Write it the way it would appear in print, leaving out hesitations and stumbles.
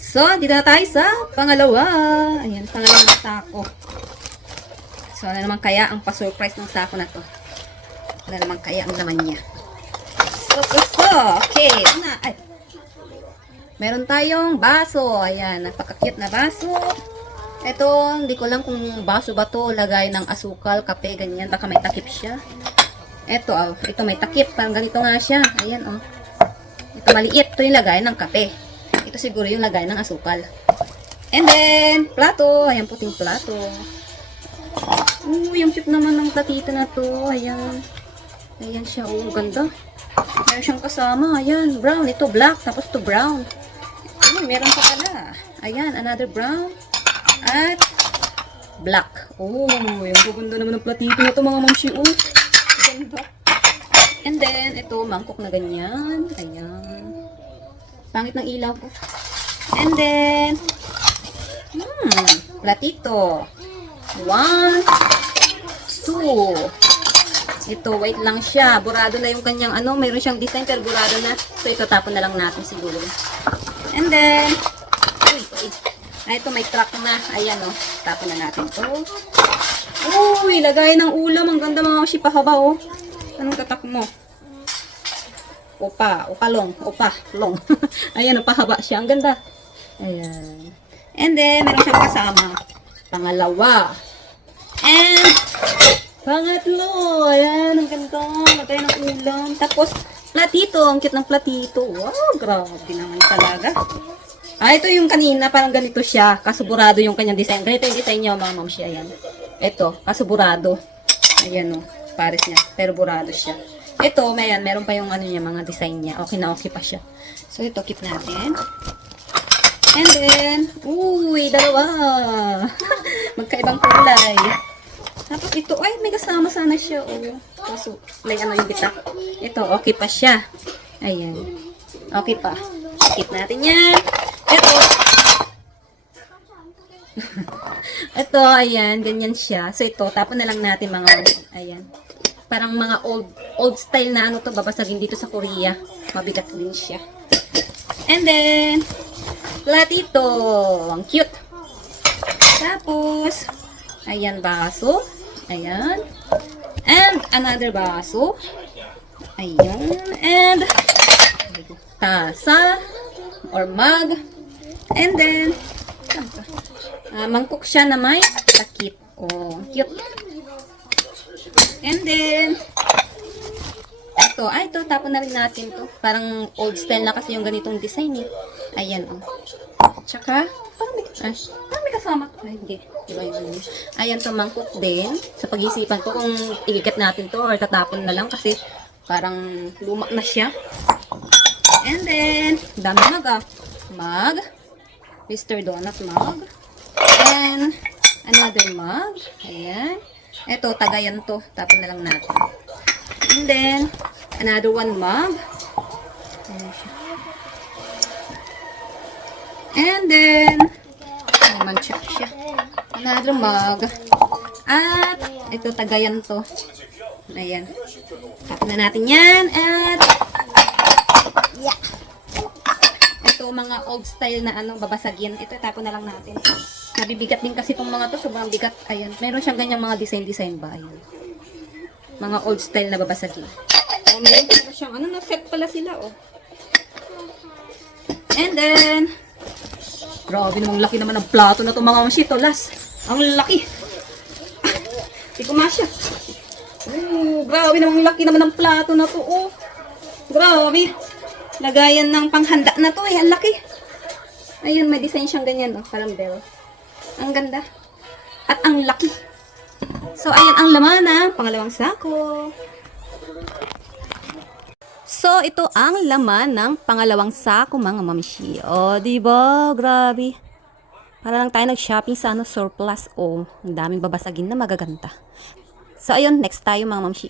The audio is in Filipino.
So, dito na tayo sa pangalawa. Ayan, pangalawang sako. So, ano naman kaya ang pa-surprise ng sako na to? Ano naman kaya ang laman niya? So. Okay. Una, ay. Meron tayong baso. Ayan, napaka-cute na baso. Ito, hindi ko lang kung baso ba to, lagay ng asukal, kape, ganyan. Baka may takip siya. Ito, oh, ito may takip. Parang ganito nga siya. Ayan, oh. Ito maliit. Ito yung lagay ng kape. Ito siguro yung lagay ng asukal. And then, plato. Ayan, puting plato. Yung cute naman ng platito na to. Ayan. Ayan siya. Oh, ganda. Meron siyang kasama. Ayan, brown. Ito black. Tapos ito brown. Meron pa pala. Ayan, another brown. At black. Oh, yung gaganda naman ng platito na to mga mamshi. Oh, ganda. And then, ito, mangkok na ganyan. Ayan. Pangit ng ilaw ko. And then, platito. 1, 2. Ito, wait lang siya. Burado na yung kanyang ano. Mayroon siyang design pero burado na. So, ito tapon na lang natin siguro. And then, ito may crack na. Ayan o. Tapon na natin to. Uy, lagay ng ulam. Ang ganda mga shipahaba o. Anong tatak mo? Opa long. Ayan o, pahaba siya. Ang ganda. Ayan. And then, meron siyang kasama. Pangalawa. And, pangatlo. Ayan, ang ganda. Lagay ng ulam. Tapos, platito. Ang cute ng platito. Wow, grabe naman talaga. Ito yung kanina, parang ganito siya. Kasuburado yung kanyang design. Ganito yung design niya, mga mamsi. Ayan. Ito, kasuburado. Ayan o, pares niya. Pero burado siya. Ito, meron pa yung ano niya, mga design niya. Okay na okay pa siya. So, ito, keep natin. And then, uy, dalawa. Magkaibang kulay. Tapos ito, ay, may kasama sana siya. Oh. Kaso, ano yung bitak. Ito, okay pa siya. Ayan. Okay pa. Keep natin yan. Ito. Ito, ayan, ganyan siya. So, ito, tapon na lang natin mga, ayan. Parang mga old style na ano to, babasagin dito sa Korea. Mabigat din siya. And then, platito. Ang cute. Tapos, ayan, baso. Ayan. And, another baso. Ayan. And, tasa. Or mug. And then, mangkok siya na may takip. Oh, cute. And then, ito, tapon na rin natin to. Parang old style na kasi yung ganitong design eh. Ayan, oh. Tsaka, parang may kasama to. Ay, hindi. Diba yun? Ayan to, mangkok din. Sa pag-isipan ko kung igikat natin to or tatapon na lang kasi parang lumak na siya. And then, dami mug ah. Mug. Mr. Donut mug. And, another mug. Ayan. Ito, tagayan to. Tapon na lang natin. And then, another one mug. Ayan siya. And then, man-check siya. Another mug. At, ito, tagayan to. Ayan. Tapon na natin yan. At, yeah. Ito, mga old style na ano, babasagin. Ito, tapon na lang natin. Nabibigat din kasi itong mga to, sobrang bigat. Ayan, meron siyang ganyang mga design ba. Ayan. Mga old style na babasagin. Oh, meron siyang, ano, na-set pala sila, oh. And then, grabe namang laki naman ng plato na itong mga masito. Ang laki. Hindi ko masya. Grabe namang laki naman ng plato na to, oh. Grabe. Lagayan ng panghanda na to, eh. Ang laki. Ayun, may design siyang ganyan, oh. Parang bell. Ang ganda. At ang laki. So, ayan ang laman ng pangalawang sako. So, ito ang laman ng pangalawang sako, mga mamshi. O, diba? Grabe. Para lang tayo nag-shopping sa ano, surplus. O, ang daming babasagin na magaganda. So, ayun. Next tayo, mga mamshi.